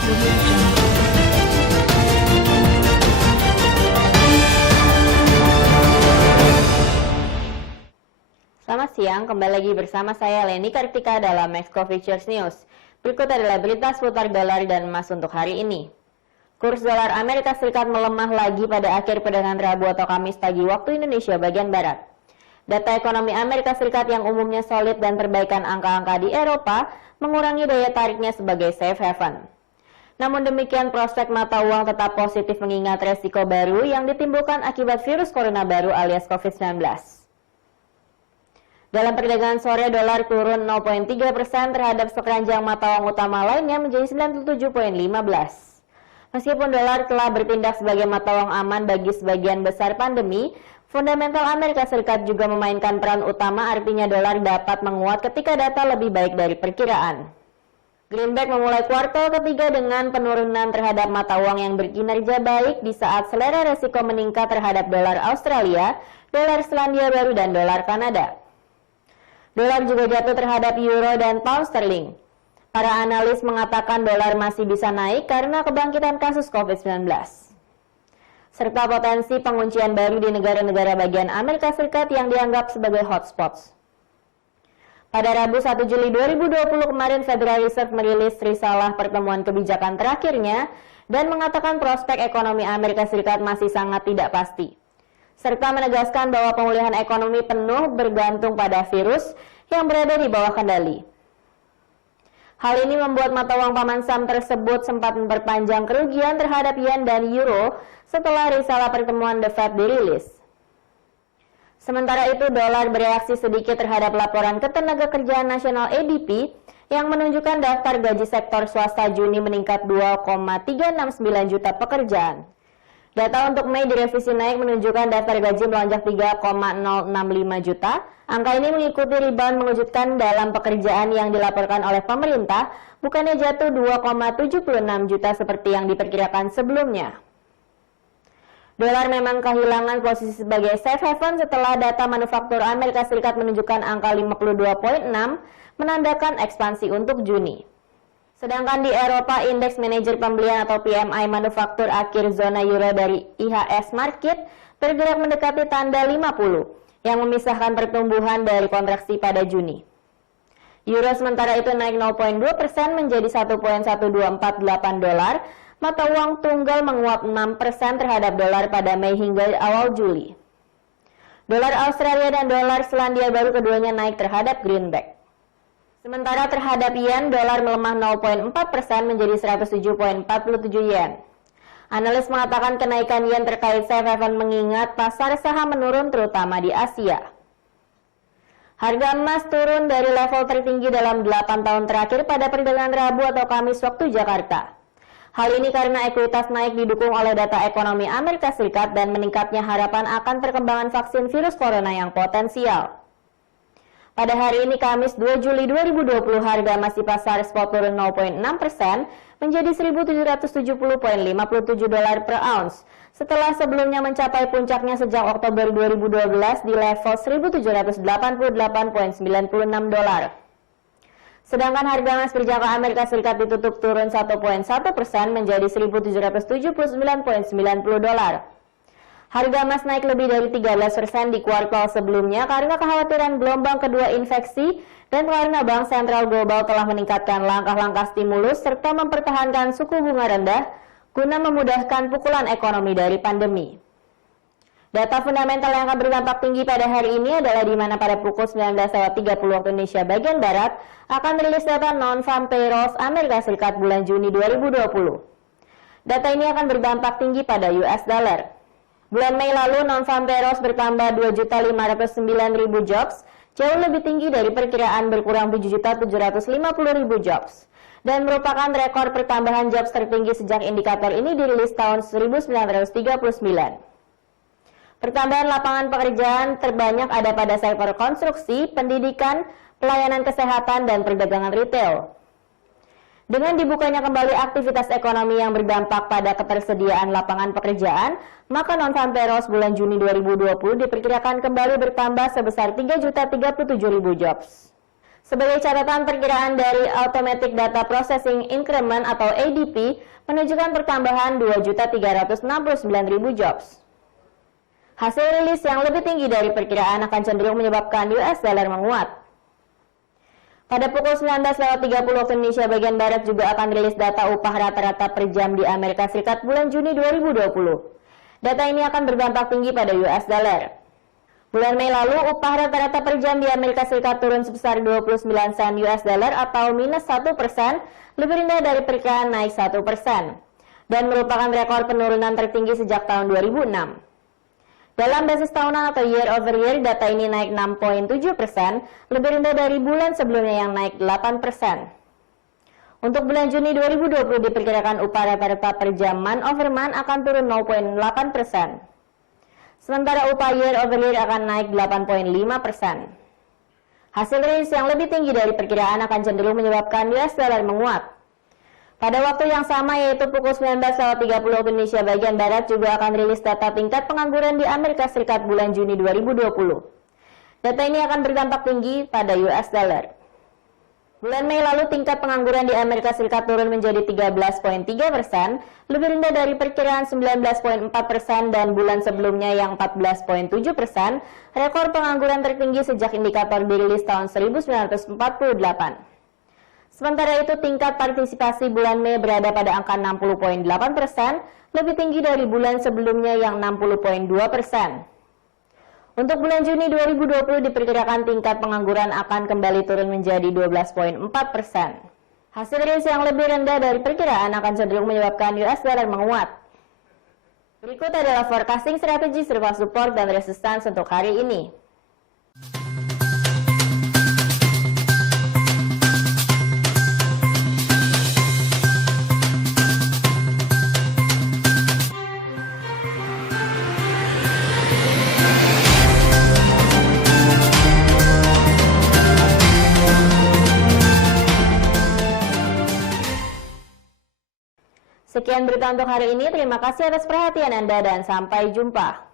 Audio Jungle. Selamat siang, kembali lagi bersama saya Leni Kartika dalam Exco Futures News. Berikut adalah berita seputar dolar dan emas untuk hari ini. Kurs dolar Amerika Serikat melemah lagi pada akhir perdagangan Rabu atau Kamis pagi waktu Indonesia bagian Barat. Data ekonomi Amerika Serikat yang umumnya solid dan perbaikan angka-angka di Eropa mengurangi daya tariknya sebagai safe haven. Namun demikian, prospek mata uang tetap positif mengingat resiko baru yang ditimbulkan akibat virus corona baru alias COVID-19. Dalam perdagangan sore, dolar turun 0,3% terhadap sekeranjang mata uang utama lainnya menjadi 97,15. Meskipun dolar telah bertindak sebagai mata uang aman bagi sebagian besar pandemi, fundamental Amerika Serikat juga memainkan peran utama, artinya dolar dapat menguat ketika data lebih baik dari perkiraan. Greenback memulai kuartal ketiga dengan penurunan terhadap mata uang yang berkinerja baik di saat selera resiko meningkat terhadap dolar Australia, dolar Selandia Baru, dan dolar Kanada. Dolar juga jatuh terhadap euro dan pound sterling. Para analis mengatakan dolar masih bisa naik karena kebangkitan kasus COVID-19. Serta potensi penguncian baru di negara-negara bagian Amerika Serikat yang dianggap sebagai hotspots. Pada Rabu 1 Juli 2020 kemarin, Federal Reserve merilis risalah pertemuan kebijakan terakhirnya dan mengatakan prospek ekonomi Amerika Serikat masih sangat tidak pasti, serta menegaskan bahwa pemulihan ekonomi penuh bergantung pada virus yang berada di bawah kendali. Hal ini membuat mata uang paman Sam tersebut sempat memperpanjang kerugian terhadap yen dan euro setelah risalah pertemuan The Fed dirilis. Sementara itu, dolar bereaksi sedikit terhadap laporan Ketenagakerjaan Nasional ADP yang menunjukkan daftar gaji sektor swasta Juni meningkat 2,369 juta pekerjaan. Data untuk Mei direvisi naik menunjukkan daftar gaji melonjak 3,065 juta. Angka ini mengikuti rebound mengejutkan dalam pekerjaan yang dilaporkan oleh pemerintah, bukannya jatuh 2,76 juta seperti yang diperkirakan sebelumnya. Dolar memang kehilangan posisi sebagai safe haven setelah data manufaktur Amerika Serikat menunjukkan angka 52,6, menandakan ekspansi untuk Juni. Sedangkan di Eropa, indeks manajer pembelian atau PMI manufaktur akhir zona euro dari IHS Markit bergerak mendekati tanda 50 yang memisahkan pertumbuhan dari kontraksi pada Juni. Euro sementara itu naik 0,2% menjadi 1,1248 dolar, mata uang tunggal menguap 6% terhadap dolar pada Mei hingga awal Juli. Dolar Australia dan dolar Selandia Baru keduanya naik terhadap greenback. Sementara terhadap yen, dolar melemah 0,4% menjadi 107,47 yen. Analis mengatakan kenaikan yen terkait safe haven mengingat pasar saham menurun terutama di Asia. Harga emas turun dari level tertinggi dalam 8 tahun terakhir pada perdagangan Rabu atau Kamis waktu Jakarta. Hal ini karena ekuitas naik didukung oleh data ekonomi Amerika Serikat dan meningkatnya harapan akan perkembangan vaksin virus corona yang potensial. Pada hari ini Kamis 2 Juli 2020 harga emas di pasar spot turun 0,6% menjadi 1.770,57 dolar per ounce setelah sebelumnya mencapai puncaknya sejak Oktober 2012 di level 1.788,96 dolar. Sedangkan harga emas berjangka Amerika Serikat ditutup turun 1,1% menjadi 1.779,90 dolar. Harga emas naik lebih dari 13% di kuartal sebelumnya karena kekhawatiran gelombang kedua infeksi dan karena Bank Sentral Global telah meningkatkan langkah-langkah stimulus serta mempertahankan suku bunga rendah guna memudahkan pukulan ekonomi dari pandemi. Data fundamental yang akan berdampak tinggi pada hari ini adalah di mana pada pukul 19.30 waktu Indonesia bagian Barat akan rilis data non-farm payrolls Amerika Serikat bulan Juni 2020. Data ini akan berdampak tinggi pada US dollar. Bulan Mei lalu, non-farm payrolls bertambah 2.509.000 jobs, jauh lebih tinggi dari perkiraan berkurang 7.750.000 jobs, dan merupakan rekor pertambahan jobs tertinggi sejak indikator ini dirilis tahun 1939. Pertambahan lapangan pekerjaan terbanyak ada pada sektor konstruksi, pendidikan, pelayanan kesehatan, dan perdagangan retail. Dengan dibukanya kembali aktivitas ekonomi yang berdampak pada ketersediaan lapangan pekerjaan, maka non-farm payrolls bulan Juni 2020 diperkirakan kembali bertambah sebesar 3.037.000 jobs. Sebagai catatan, perkiraan dari Automatic Data Processing Increment atau ADP menunjukkan pertambahan 2.369.000 jobs. Hasil rilis yang lebih tinggi dari perkiraan akan cenderung menyebabkan US dollar menguat. Pada pukul 19.30 waktu Indonesia bagian Barat juga akan rilis data upah rata-rata per jam di Amerika Serikat bulan Juni 2020. Data ini akan berdampak tinggi pada US dollar. Bulan Mei lalu, upah rata-rata per jam di Amerika Serikat turun sebesar 29 sen US dollar atau minus 1%, lebih rendah dari perkiraan naik 1%, dan merupakan rekor penurunan tertinggi sejak tahun 2006. Dalam basis tahunan atau year over year, data ini naik 6,7%, lebih rendah dari bulan sebelumnya yang naik 8%. Untuk bulan Juni 2020 diperkirakan upah rata-rata per jam month over month akan turun 0,8%. Sementara upah year over year akan naik 8,5%. Hasil rilis yang lebih tinggi dari perkiraan akan cenderung menyebabkan US dollar menguat. Pada waktu yang sama, yaitu pukul 19.30 waktu Indonesia bagian Barat, juga akan rilis data tingkat pengangguran di Amerika Serikat bulan Juni 2020. Data ini akan berdampak tinggi pada US dollar. Bulan Mei lalu, tingkat pengangguran di Amerika Serikat turun menjadi 13,3%, lebih rendah dari perkiraan 19,4% dan bulan sebelumnya yang 14,7%, rekor pengangguran tertinggi sejak indikator dirilis tahun 1948. Sementara itu, tingkat partisipasi bulan Mei berada pada angka 60,8%, lebih tinggi dari bulan sebelumnya yang 60,2%. Untuk bulan Juni 2020 diperkirakan tingkat pengangguran akan kembali turun menjadi 12,4%. Hasil rilis yang lebih rendah dari perkiraan akan cenderung menyebabkan US dollar menguat. Berikut adalah forecasting strategi serta support dan resistance untuk hari ini. Sekian berita untuk hari ini. Terima kasih atas perhatian Anda dan sampai jumpa.